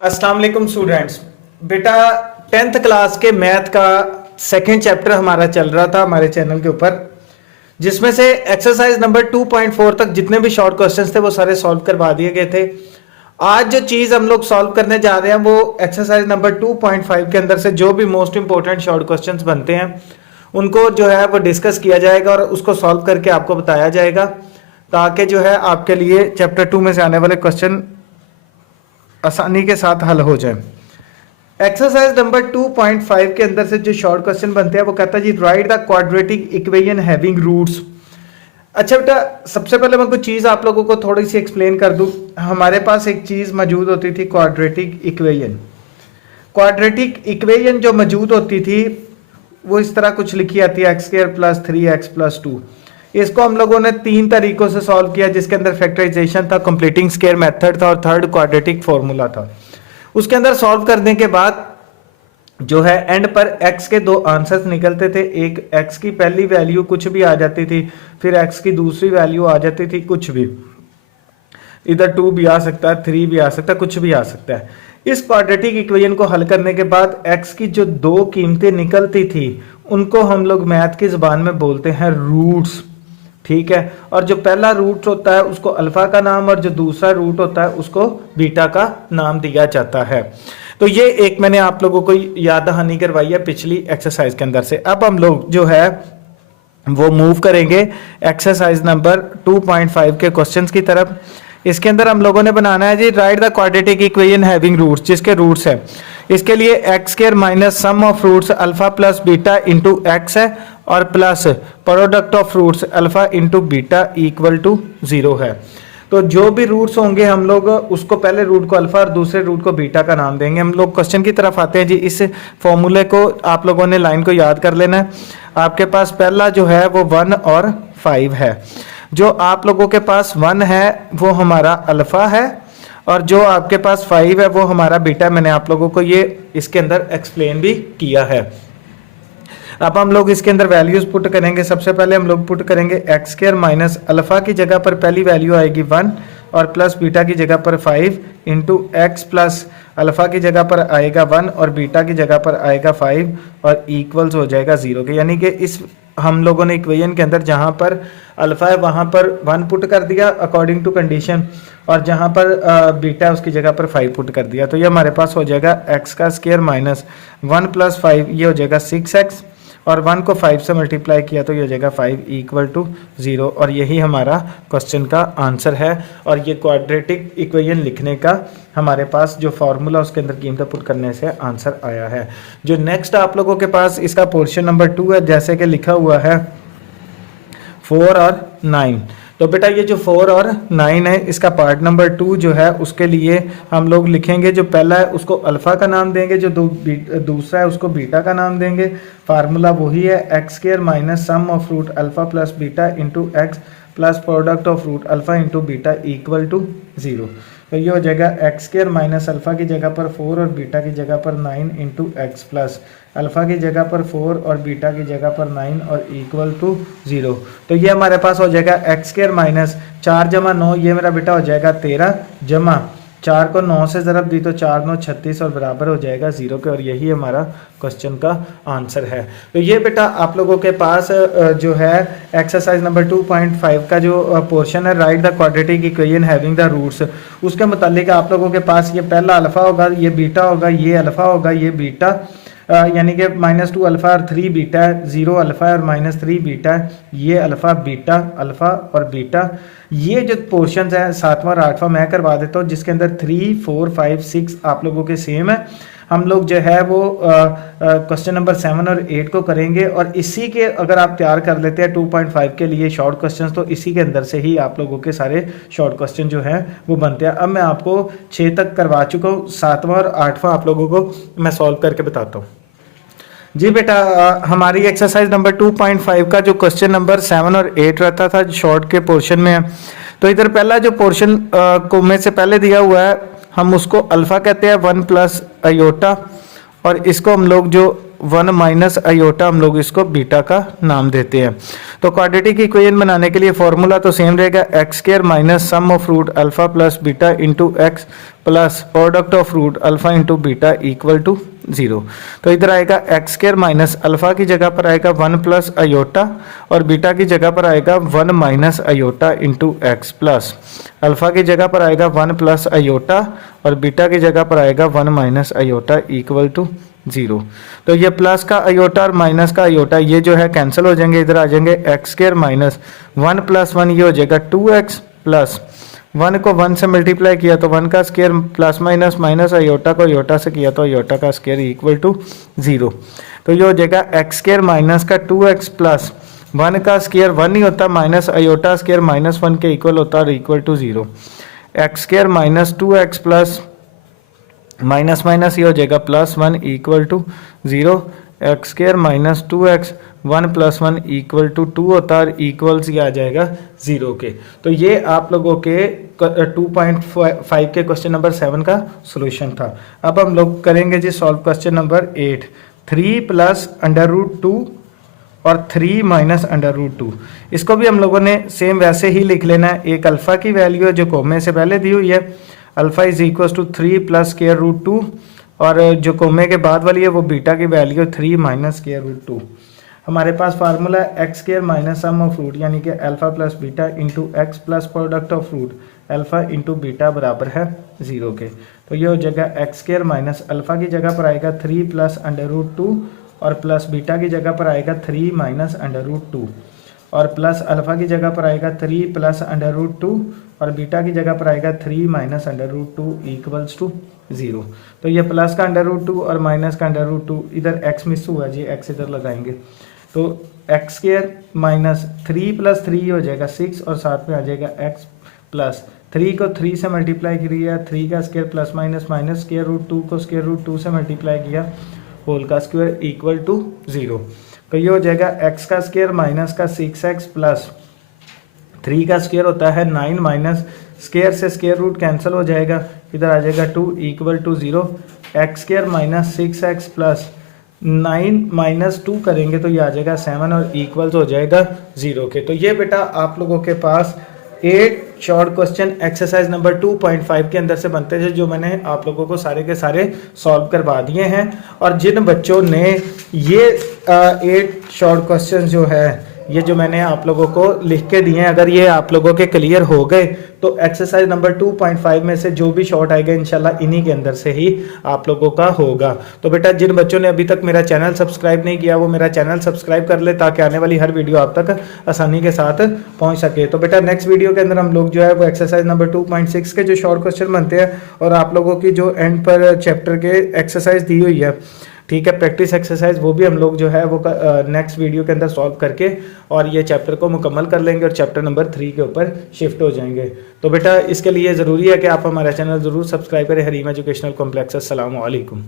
अस्सलाम वालेकुम स्टूडेंट्स। बेटा 10th क्लास के मैथ का सेकंड चैप्टर हमारा चल रहा था हमारे चैनल के ऊपर, जिसमें से एक्सरसाइज नंबर 2.4 तक जितने भी शॉर्ट क्वेश्चंस थे वो सारे सॉल्व करवा दिए गए थे। आज जो चीज़ हम लोग सॉल्व करने जा रहे हैं वो एक्सरसाइज नंबर 2.5 के अंदर से जो भी मोस्ट इंपॉर्टेंट शॉर्ट क्वेश्चंस बनते हैं उनको जो है वो डिस्कस किया जाएगा और उसको सॉल्व करके आपको बताया जाएगा, ताकि जो है आपके लिए चैप्टर 2 में से आने वाले क्वेश्चन आसानी के साथ हल हो जाए। एक्सरसाइज नंबर 2.5 के अंदर से जो शॉर्ट क्वेश्चन बनते हैं वो कहता है जी write the quadratic equation having roots. अच्छा बेटा, सबसे पहले मैं कुछ चीज़ आप लोगों को थोड़ी सी एक्सप्लेन कर दूं। हमारे पास एक चीज़ मौजूद होती थी क्वाड्रेटिक इक्वेशन। क्वाड्रेटिक इक्वेशन जो मौजूद होती थी वो इस तरह कुछ लिखी आती है x² + 3x + 2। इसको हम लोगों ने 3 तरीकों से सॉल्व किया, जिसके अंदर फैक्टराइजेशन था, कंप्लीटिंग स्क्वायर मेथड था और थर्ड क्वाड्रेटिक फॉर्मूला था। उसके अंदर सॉल्व करने के बाद जो है एंड पर x के दो आंसर्स निकलते थे। एक x की पहली वैल्यू कुछ भी आ जाती थी, फिर x की दूसरी वैल्यू आ जाती थी कुछ भी, इधर 2 भी आ सकता है, 3 भी आ सकता है, कुछ भी आ सकता है। इस क्वाड्रेटिक इक्वेशन को हल करने के बाद x की जो दो कीमतें निकलती थी उनको हम लोग मैथ की जुबान में बोलते हैं रूट्स, ठीक है। और जो पहला रूट होता है उसको अल्फा का नाम और जो दूसरा रूट होता है उसको बीटा का नाम दिया जाता है। तो ये एक मैंने आप लोगों को याद दहानी करवाई है पिछली एक्सरसाइज के अंदर से। अब हम लोग जो है वो मूव करेंगे एक्सरसाइज नंबर 2.5 के क्वेश्चंस की तरफ। इसके अंदर हम लोगों ने बनाना है जी write the quadratic equation having roots, जिसके रूट्स है। इसके लिए x² - sum of roots alpha plus beta into x है और plus product of roots alpha into beta equal to 0 है। तो जो भी रूट्स होंगे हम लोग उसको पहले रूट को अल्फा और दूसरे रूट को बीटा का नाम देंगे। हम लोग क्वेश्चन की तरफ आते हैं जी। इस फॉर्मूले को आप लोगों ने लाइन को याद कर लेना है। आपके पास पहला जो है वो 1 और 5 है। जो आप लोगों के पास 1 है वो हमारा अल्फा है और जो आपके पास 5 है वो हमारा बीटा। मैंने आप लोगों को ये इसके अंदर एक्सप्लेन भी किया है। अब हम लोग इसके अंदर वैल्यूज पुट करेंगे। सबसे पहले हम लोग पुट करेंगे x² - अल्फा की जगह पर पहली वैल्यू आएगी 1 और प्लस बीटा की जगह पर 5 इंटू x प्लस अल्फा की जगह पर आएगा 1 और बीटा की जगह पर आएगा 5 और इक्वल्स हो जाएगा 0 के। यानी कि इस हम लोगों ने इक्वेशन के अंदर जहां पर अल्फा है वहां पर 1 पुट कर दिया अकॉर्डिंग टू कंडीशन और जहां पर बीटा है उसकी जगह पर 5 पुट कर दिया। तो ये हमारे पास हो जाएगा x² - 1 + 5, ये हो जाएगा 6x और 1 को 5 से मल्टीप्लाई किया तो ये हो जाएगा 5 इक्वल टू 0 और यही हमारा क्वेश्चन का आंसर है। और ये क्वाड्रेटिक इक्वेशन लिखने का हमारे पास जो फॉर्मूला उसके अंदर कीमतें पुट करने से आंसर आया है। जो नेक्स्ट आप लोगों के पास इसका पोर्शन नंबर 2 है, जैसे कि लिखा हुआ है 4 और 9। तो बेटा ये जो 4 और 9 है इसका पार्ट नंबर 2 जो है उसके लिए हम लोग लिखेंगे। जो पहला है उसको अल्फा का नाम देंगे, जो दूसरा है उसको बीटा का नाम देंगे। फार्मूला वही है x² - sum of root alpha plus beta into x plus product of root alpha into beta equal to 0। तो ये हो जाएगा x² - अल्फा की जगह पर 4 और बीटा की जगह पर 9 इंटू एक्स प्लस अल्फा की जगह पर 4 और बीटा की जगह पर 9 और इक्वल टू 0। तो ये हमारे पास हो जाएगा x² - 4 + 9, ये मेरा बेटा हो जाएगा 13 जमा 4 को 9 से ज़रब दी तो 4 9 36 और बराबर हो जाएगा 0 के। और यही हमारा क्वेश्चन का आंसर है। तो ये बेटा आप लोगों के पास जो है एक्सरसाइज नंबर 2.5 का जो पोर्शन है right the quadratic equation having the roots, उसके मुतालिक आप लोगों के पास ये पहला अल्फा होगा, ये बीटा होगा, ये अल्फा होगा, ये बीटा यानी कि -2 अल्फा और 3 बीटा है, 0 अल्फा और -3 बीटा है, ये अल्फा बीटा अल्फा और बीटा। ये जो पोर्शंस हैं 7वां और 8वां मैं करवा देता हूँ, जिसके अंदर 3 4 5 6 आप लोगों के सेम है। हम लोग जो है वो क्वेश्चन नंबर 7 और 8 को करेंगे और इसी के अगर आप तैयार कर लेते हैं 2.5 के लिए शॉर्ट क्वेश्चंस तो इसी के अंदर से ही आप लोगों के सारे शॉर्ट क्वेश्चन जो हैं वो बनते हैं। अब मैं आपको 6 तक करवा चुका हूँ, 7वां और 8वां आप लोगों को मैं सॉल्व करके बताता हूँ। जी बेटा, हमारी एक्सरसाइज नंबर 2.5 का जो क्वेश्चन नंबर 7 और 8 रहता था शॉर्ट के पोर्शन में है। तो इधर पहला जो पोर्शन को में से पहले दिया हुआ है हम उसको अल्फा कहते हैं 1 + आयोटा और इसको हम लोग जो 1 माइनस आयोटा हम लोग इसको बीटा का नाम देते हैं। तो क्वाड्रेटिक इक्वेशन बनाने के लिए फॉर्मूला तो सेम रहेगा, x square minus sum of root alpha plus beta into x plus product of root alpha into beta equal to 0। तो इधर आएगा एक्स स्क्वायर माइनस अल्फा की जगह पर आएगा 1 प्लस आयोटा और बीटा की जगह पर आएगा 1 minus iota into x plus alpha की जगह पर आएगा 1 प्लस आयोटा और बीटा की जगह पर आएगा 1 माइनस आयोटा इक्वल टू 0। तो ये प्लस का आयोटा और माइनस का आयोटा ये जो है कैंसिल हो जाएंगे, इधर आ जाएंगे एक्स स्क्वायर माइनस 1 प्लस 1 ये हो जाएगा 2x प्लस 1 को 1 से मल्टीप्लाई किया तो 1 का square plus minus minus iota को आयोटा से किया तो आयोटा का स्क्वायर इक्वल टू 0। तो ये हो जाएगा एक्स स्क्वायर माइनस का 2x प्लस 1 का स्क्वायर 1 नहीं होता माइनस आयोटा स्क्वायर माइनस 1 के इक्वल होता और equal to 0। X square minus 2x plus minus minus ये हो जाएगा plus 1 equal to 0। X square minus 2x 1 plus 1 equal to 2 होता है और इक्वल्स ये आ जाएगा 0 के। तो ये आप लोगों के 2.5 के क्वेश्चन नंबर 7 का सॉल्यूशन था। अब हम लोग करेंगे जी solve question number 8, 3 plus under root 2 और 3 माइनस अंडर रूट 2। इसको भी हम लोगों ने सेम वैसे ही लिख लेना है। एक अल्फा की वैल्यू है जो कोमे से पहले दी हुई है, alpha is equal to 3 plus square root 2 और जो कोमे के बाद वाली है वो बीटा की वैल्यू 3 माइनस स्क्वायर रूट 2। हमारे पास फार्मूला है x square minus sum of root यानी कि alpha plus beta into x plus product of root alpha into beta बराबर है 0 के। तो ये हो जाएगा एक्स स्क्वायर माइनस अल्फा की जगह पर आएगा 3 प्लस अंडर रूट 2 और प्लस बीटा की जगह पर आएगा 3 माइनस अंडर रूट 2 और प्लस अल्फा की जगह पर आएगा 3 प्लस अंडर रूट 2 और बीटा की जगह पर आएगा 3 minus under root 2 equals to 0। तो ये प्लस का अंडर रूट 2 और माइनस का अंडर रूट 2, इधर x मिस हुआ जी, x इधर लगाएंगे तो एक्स स्क्वायर माइनस 3 प्लस 3 हो जाएगा 6 और साथ में आ जाएगा x प्लस 3 को 3 से मल्टीप्लाई किया 3 का square plus minus minus square root 2 को स्क्वायर रूट 2 से मल्टीप्लाई किया होल का स्क्वायर इक्वल टू 0। तो ये हो जाएगा x का स्क्वायर माइनस का 6x प्लस 3 का स्क्वायर होता है 9 माइनस स्क्वायर से स्क्वायर रूट कैंसिल हो जाएगा, इधर आ जाएगा 2 equal to 0। X square minus 6x plus 9 minus 2 करेंगे तो ये आ जाएगा 7 और इक्वल्स हो जाएगा 0 के। तो ये बेटा आप लोगों के पास 8 शॉर्ट क्वेश्चन एक्सरसाइज नंबर 2.5 के अंदर से बनते हैं जो मैंने आप लोगों को सारे के सारे सॉल्व करवा दिए हैं। और जिन बच्चों ने ये 8 शॉर्ट क्वेश्चन जो है ये जो मैंने आप लोगों को लिख के दिए हैं, अगर ये आप लोगों के क्लियर हो गए तो एक्सरसाइज नंबर 2.5 में से जो भी शॉर्ट आएगा इंशाल्लाह इन्हीं के अंदर से ही आप लोगों का होगा। तो बेटा जिन बच्चों ने अभी तक मेरा चैनल सब्सक्राइब नहीं किया वो मेरा चैनल सब्सक्राइब कर ले ताकि आने वाली हर वीडियो आप तक आसानी के साथ पहुंच सके। तो बेटा नेक्स्ट वीडियो के अंदर हम लोग जो है वो एक्सरसाइज नंबर 2.6 के जो शॉर्ट क्वेश्चन बनते हैं और आप लोगों की जो एंड पर चैप्टर के एक्सरसाइज दी हुई है, ठीक है, प्रैक्टिस एक्सरसाइज, वो भी हम लोग जो है वो नेक्स्ट वीडियो के अंदर सॉल्व करके और ये चैप्टर को मुकम्मल कर लेंगे और चैप्टर नंबर 3 के ऊपर शिफ्ट हो जाएंगे। तो बेटा इसके लिए ज़रूरी है कि आप हमारा चैनल ज़रूर सब्सक्राइब करें। Hareem educational complex. अस्सलाम वालेकुम।